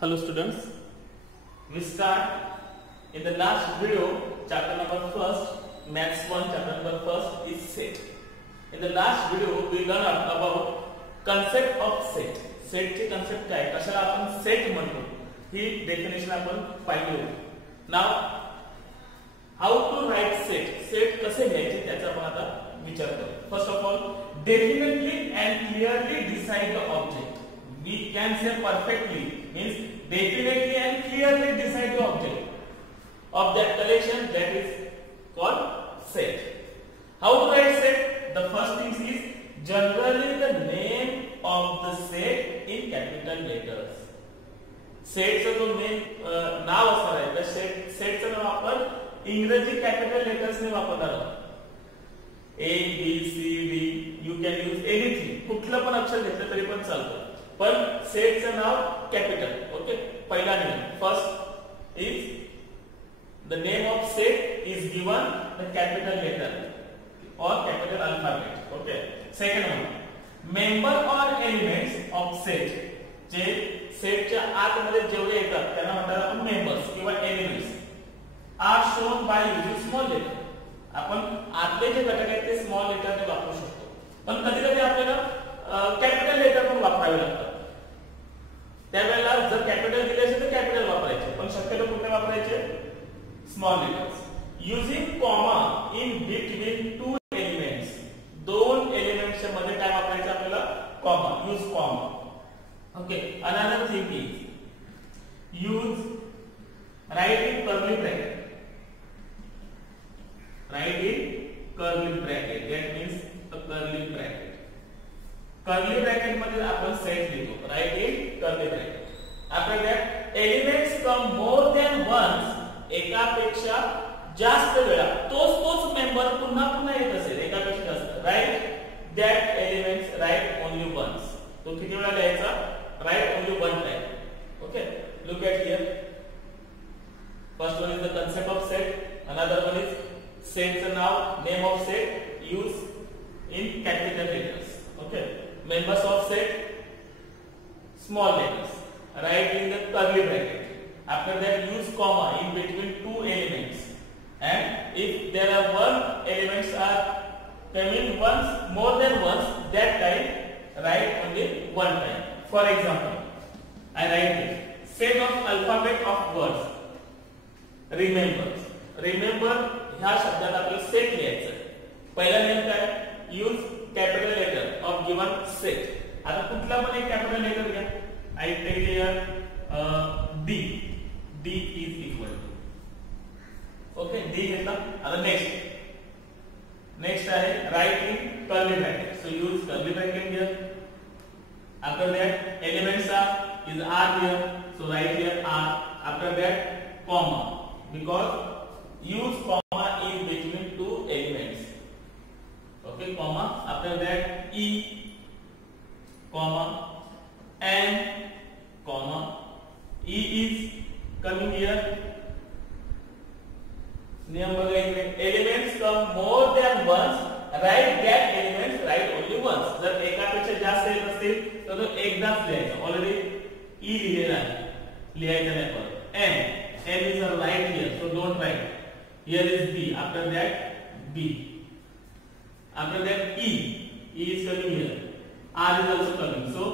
Hello students, we start in the last video chapter number first, maths 1 chapter number first is set. In the last video we learned about concept of set. Set चे concept काय, कशाला आपण set म्हणतो ही definition आपण पाहिली होती. Now how to write set, set कसे लिहायचे त्याचा आपण आता विचार करू. First of all, definitely and clearly decide the object. We can say perfectly means definitely and clearly decide the object of that collection, that is called set. How to write set? The first thing is generally the name of the set in capital letters. Set चा जो नाव असणार आहे त्या set चं नाव आपण इंग्रजी capital letters ने वापरणार आहोत. A B C D you can use anything, कुठलं पण अक्षर घेतलं तरी पण चालतं, पण सेट चं नाव कॅपिटल. ओके, पहिला नियम, first is the name of set is given the capital letter or capital alphabet. Okay, second one, member or elements of set, जे सेटच्या आतमध्ये जेवढे येतात त्यांना म्हणतात आपण मेंबर्स किंवा elements, are shown by using small letter. आपण आतले जे घटक आहेत ते स्मॉल लेटरने वापरू शकतो, पण कधी कधी आपल्याला कॅपिटल लेटर पण वापरावे लागतात. त्यावेळेला जर कॅपिटल दिले असेल तर कॅपिटल वापरायचे, पण शक्यतो कुठे वापरायचे, small letters. Using comma in between two elements, दोन एलिमेंट्सच्या मध्ये काय वापरायचं आपल्याला, comma, use comma. Okay, another thing is use right in curly bracket. Write in curly bracket, that means a curly bracket. Curly bracket मध्ये आपण set लिहितो, write in curly bracket. After that, elements come more than once, एकापेक्षा जास्त वेळा तोच मेंबर पुन्हा पुन्हा येत असेल एकापेक्षा जास्त, write that elements, write only once. तो किती वेळा लिहायचा, write only one time. Okay, look at here. First one is the concept of set, another one is set चं नाव, name of set, use in capital letters. Okay, members of set, small letters, write in the curly bracket. After that, use comma in between two elements, and if there are one elements are coming once, more than once, that time write only one time. For example, I write it, set of alphabet of words, remember. Remember ह्या शब्दात आपल्याला सेट लिहायचं. पहिला नियम काय, use capital letter of given set. आता कुठला पण एक कॅपिटल लेटर घ्या. I take here D. D is equal to, okay, D घेतला. आता नेक्स्ट आहे write in curly bracket, so use curly bracket here. After that elements are is R here, so write here R. After that comma, because use comma in between two elements. Okay, comma. After that, e, comma, and comma. E is coming here. नियम बघा इकडे, elements come more than once, write that elements, write only once. जर एकापेक्षा जास्त येत असतील तर तो एकदाच लिहायचा. ऑलरेडी e लिहिलेला आहे, लिहायचं नाही परत. n is a right here, so don't write. Here is B. After that, B. After that, E. E is coming here. R is also coming. So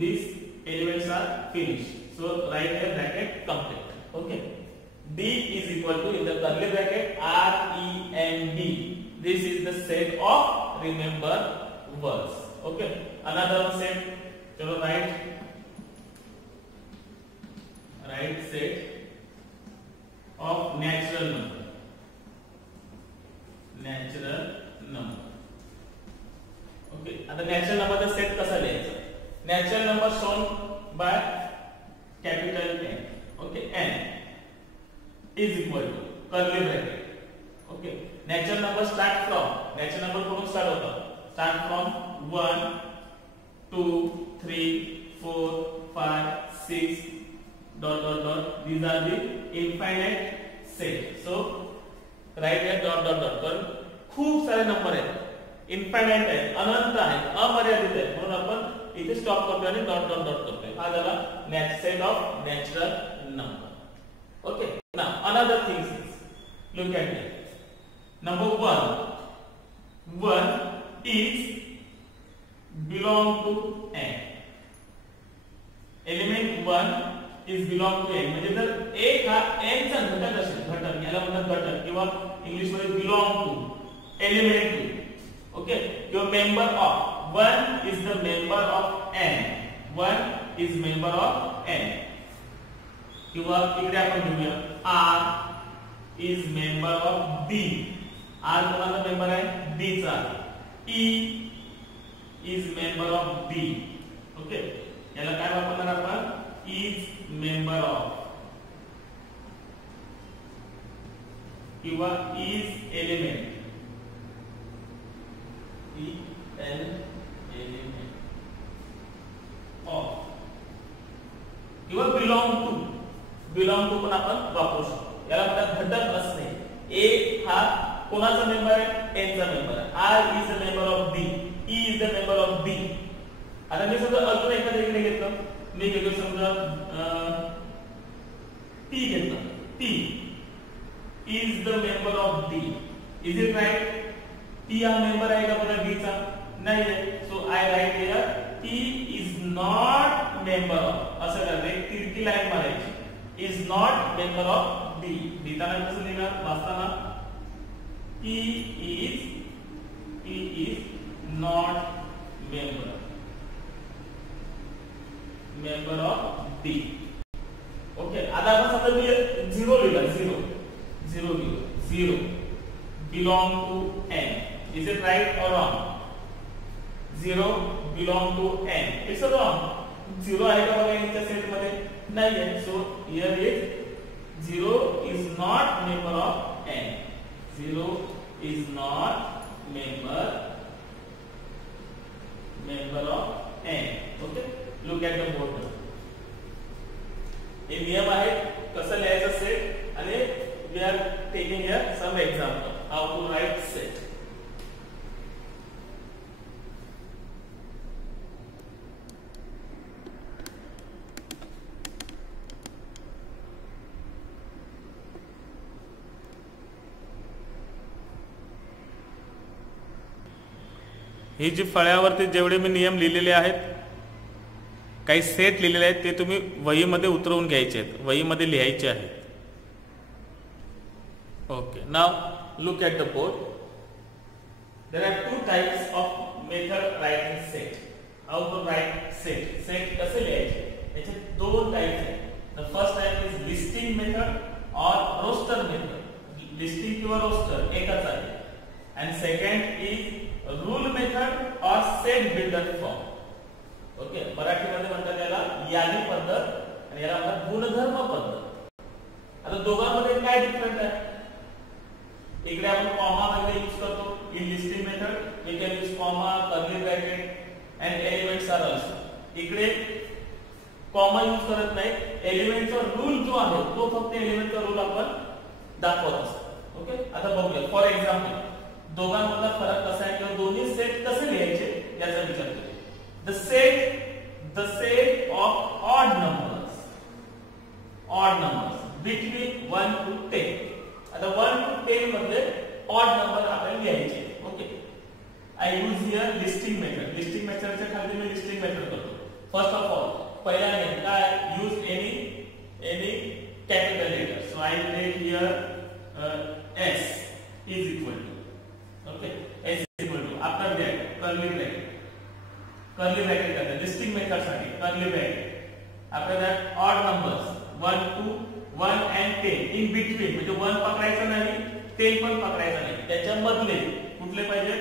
these elements are finished. So write here bracket complete. Okay. D is equal to, in the curly bracket, R, E, and D. This is the set of remember words. Okay. Another one set. So write set of natural number. Natural number. Okay, आता natural number चा सेट कसा लिहायचा, natural number shown by capital N. Okay, N is equal to curly bracket. Okay, natural number start from, natural number कुठून start होता, start from 1 2 3 4 5 6 dot dot dot. These are the infinite set. So right है dot dot dot. पण खूप सारे नंबर आहेत, इन्फायनाइट आहेत, अनंत आहेत, अमर्यादित आहेत, म्हणून आपण इथे स्टॉप करतोय आणि डॉट डॉट डॉट करतोय. हा झाला set of natural number. Okay, now another thing is, look at it. Number 1 is belong to n. Element 1 is belong to n. म्हणजे जर एक हा n चा घटक असेल, घटक याला म्हणतात घटक किंवा इंग्लिश मध्ये belong to, element to, okay, किंवा member of. 1 is the member of n. 1 is member of n. किंवा इकडे आपण घेऊया R is member of B. R कोणाचा मेंबर आहे? B चा. E is member of B. Okay, याला काय वापरणार आपण? is member of किंवा is element. element of किंवा belong to. बिलॉंग टू पण आपण वापरू शकतो. याला म्हणतात घटक असणे. ए हा कोणाचा मेंबर आहे? एन चा मेंबर आहे. R is the member of B. E is the member of B. आता मी समजा अजून एखादं इकडे घेतलं, मी घेतो समजा टी घेतलं. T is the member of B. Is it right? T हा मेंबर आहे का बरं बी चा? नाही आहे. So I write here T is not member of. असं करते तिरकी लाईन मारायची. is not member of B. लिहिताना कसं लिहिणार? वाचताना T is not member of B. Okay, आता आपण समजा मी 0 लिहिला. 0 belong to n. Is it right or wrong? 0 belong to n. It's a wrong. 0 आहे का बघा यांच्या सेट मध्ये? नहीं है. So here is 0 is not member of n. 0 is not member of n. Okay, look at the board. हे नियम आहे कसं लिहायचं सेट, आणि we are taking here some example how to write set. ही जी फळ्यावरती जेवढे मी नियम लिहिलेले आहेत, काही सेट लिहिलेले आहेत, ते तुम्ही वहीमध्ये उतरवून घ्यायचे आहेत, वहीमध्ये लिहायचे आहेत. Okay, now look at the board. There are 2 types of method writing set. How to write set. Set कसे लिहायचे याचे 2 टाइप्स आहेत. The first type is listing method और रोस्टर मेथड. लिस्टिंग किंवा रोस्टर एकच आहे. and second is rule method or set builder form. Okay, मराठीमध्ये म्हणतात त्याला यादी पद्धत आणि याला म्हणतात गुणधर्म पद्धत. आता दोघांमध्ये काय डिफरंट आहे? इकडे आपण कॉमा वगैरे यूज करतो. In listing method we can use comma, curly bracket and elements are also. इकडे कॉमा यूज करत नाही. एलिमेंटचा रूल जो आहे तो फक्त एलिमेंटचा रूल आपण दाखवत असतो. ओके, आता बघूया. फॉर एक्झाम्पल दोघांमधला फरक कसा आहे किंवा दोन्ही सेट कसे लिहायचे याचा विचार करूया. the set of odd numbers between 1 to 10. आता 1 to 10 मध्ये odd number आपल्याला लिहायचे. Okay, I use here listing method. listing method च्या खाली मी listing method करतो. first of all पहिला नियम काय? use any capital letter. so I take here s is equal to, okay, s is equal to after that curly bracket करते listing method साठी curly bracket. After that odd numbers 1 to 1 and 10 in between, म्हणजे 1 पकडायचं नाही 10 पण पकडायचं नाही, त्याच्या मधले कुठले पाहिजे?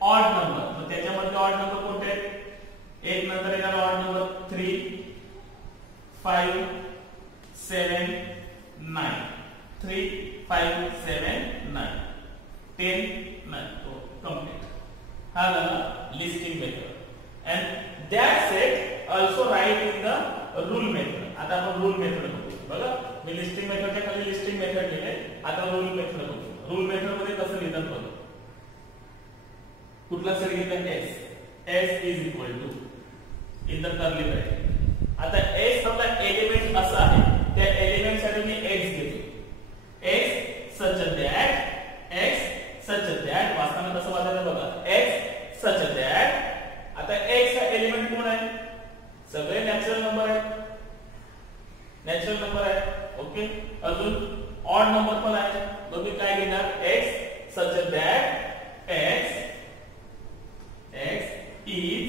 Odd number. मग त्याच्यामध्ये ऑड नंबर कोणते आहेत? एक नंतर येणार ऑड नंबर 3 5 7 9 3 5 7 9 10 9. तो कंप्लीट. हा झाला listing method. and that set also write in the rule method. आता आपण rule method बघू. बघा, मी लिस्टिंग मेथडच्या खाली लिस्टिंग मेथड लिहिले. आता rule method बघू. rule method मध्ये कसं लिहितात बघा. कुठला सेट घेतला? s is equal to in the curly bracket. आता x आपला एलिमेंट असा आहे, त्या एलिमेंट साठी मी x घेतो. x such that वाचताना कसं वाचायचं बघा. x such that. आता x हा एलिमेंट कोण आहे? सगळे नॅचरल नंबर आहेत. नॅचरल नंबर आहे. ओके. अजून ऑड नंबर पण आहे. मग मी काय घेणार? x such that x is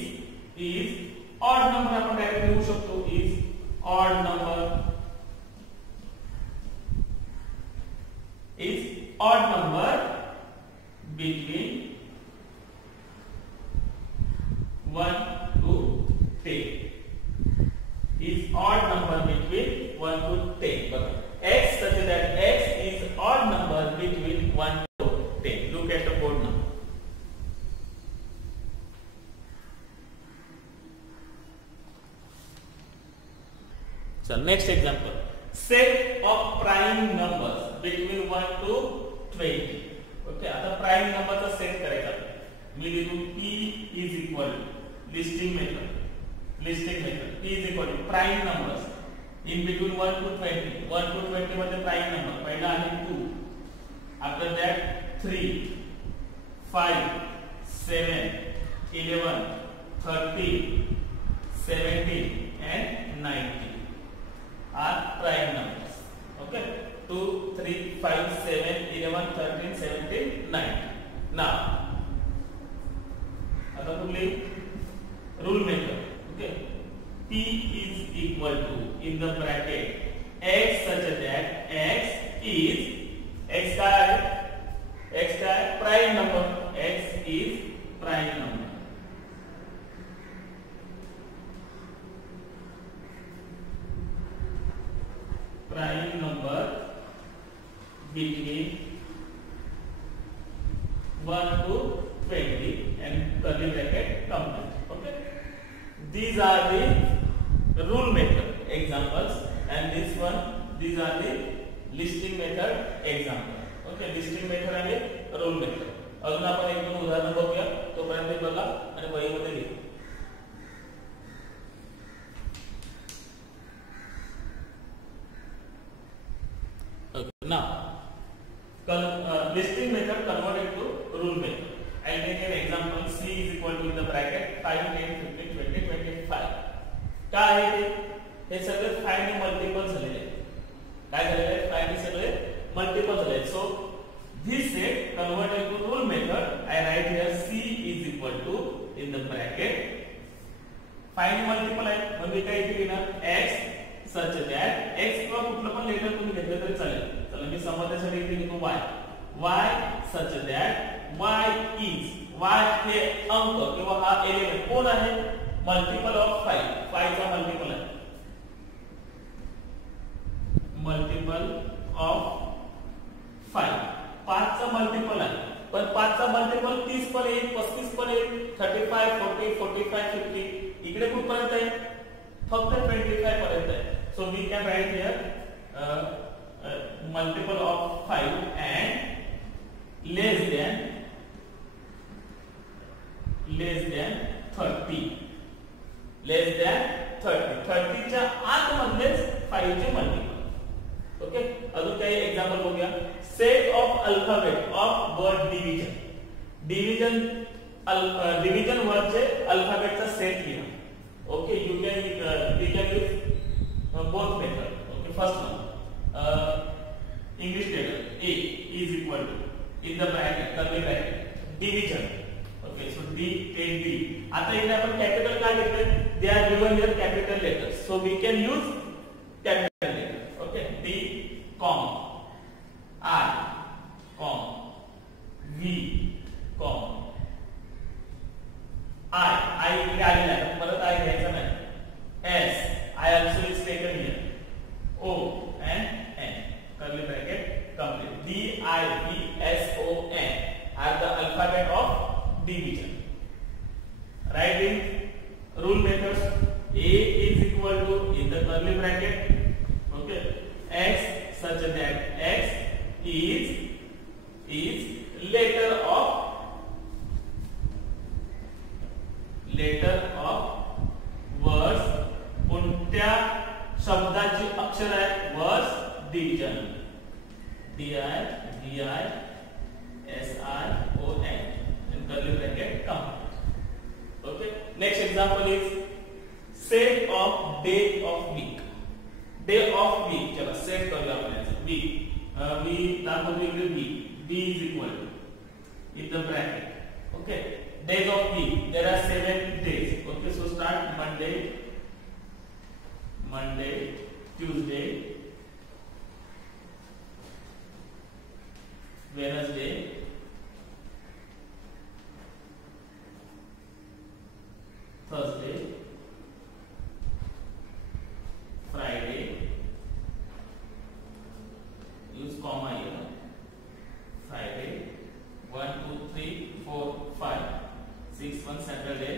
odd number. आपण डायरेक्ट लिहू शकतो is odd number. is odd number between 1 to 10. is odd number between 1 to 10. बघा. x such that x is odd number between 1 to 10. Look at the board now. So next example, set of prime numbers between 1 to 20. Okay, आता prime number चा सेट करायचा. मी लिहू p is equal to listing method. p is equal to prime numbers in between 1 to 20. 1 to 20 मध्ये prime number पहिला आहे 2. After that 3, 5, 7, 11, 13, 17 and 19. are prime numbers. Okay, 2, 3, 5, 7, 11, 13, 17, 19. Now, आता कुठली rule method. Okay, p is equal to in the bracket x such that x is x काय आहे? x काय आहे? prime number. x is prime number. Prime number between 1 to 20 and curly bracket complete. Okay, these are the rule method examples, and these are the listing method example. Okay, listing method आणि rule method. अजून आपण एक दोन उदाहरण बघूया. तोपर्यंत बघा आणि वहीमध्ये लिहा. Now, listing method converted to rule method. I will take an example. C is equal to in the bracket 5, 10, 15, 20, 25. काय आहे ते? हे सगळे 5 ने मल्टिपल झालेले आहेत. काय झालेले आहेत? 5 ने सगळे मल्टिपल झाले आहेत. So this set converted to rule method. I write here C is equal to in the bracket 5 ने मल्टिपल आहे. म्हणजे काय इथे लिहिणार? x such that x किंवा कुठलं पण लेटर तुम्ही घेतलं तरी चालेल. चला मी समजण्यासाठी इथे लिहितो y such that y is y हे अंक किंवा हा एलिमेंट कोण आहे? Multiple of 5. 5 चा मल्टिपल आहे. Multiple of 5. 5 चा मल्टिपल आहे. पण 5 चा मल्टिपल 30 पण येईल, 35 पण येईल, 35, 40, 45, 50. इकडे कुठपर्यंत आहे? फक्त 25 पर्यंत आहे. So we can write here multiple of 5 and less than 30. Less than 30. 30 च्या आत मध्येच 5 चे मल्टिपल. ओके, अजून काही एक्झाम्पल बघूया. Set of alphabet of word division वर्डचे अल्फाबेटचा सेट लिहा. Okay, we can use both method. Okay, first one, English letter A is equal to in the bracket, curly bracket, division. Okay, so D, take D. आता इथे आपण capital काय घेतले? They are given here capital letters, so we can use capital letters. Okay, D, comma, I, comma, V, comma. I इकडे आलेला आहे, परत I घ्यायचा नाही. S, I also is taken here. O and N, curly bracket complete. D, I, V, S, O, N are the alphabet of division. Write in rule methods. A is equal to in the curly bracket. Okay, X such that X is letter of next example is set of day of week. Day of week, चला set करूया आपण याचं. Week वी दाखवतो इकडे week. b is equal to in the bracket. Okay, days of week, there are 7 days. Okay, so start Monday, Tuesday, Wednesday, Thursday, Friday, use comma here, Friday, 1, 2, 3, 4, 5, 6, 1 Saturday,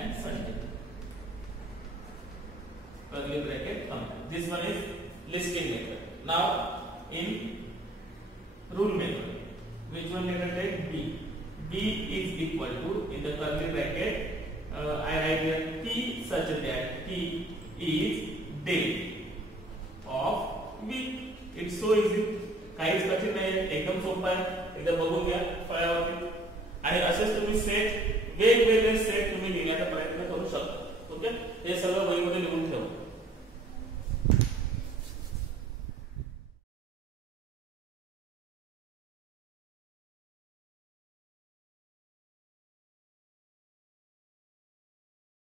and Sunday. Curly bracket come. This one is listing method. Now in rule method, which one let us take? B. B is equal to, in the curly bracket, I write here T such that T is day of week. It's so easy. काहीच कठीण नाही, एकदम सोपं आहे. एकदा बघून घ्या फळ्यावरती. आणि असेच तुम्ही सेट, वेगवेगळे सेट तुम्ही लिहिण्याचा प्रयत्न करू शकता. ओके, हे सगळं वहीमध्ये लिहून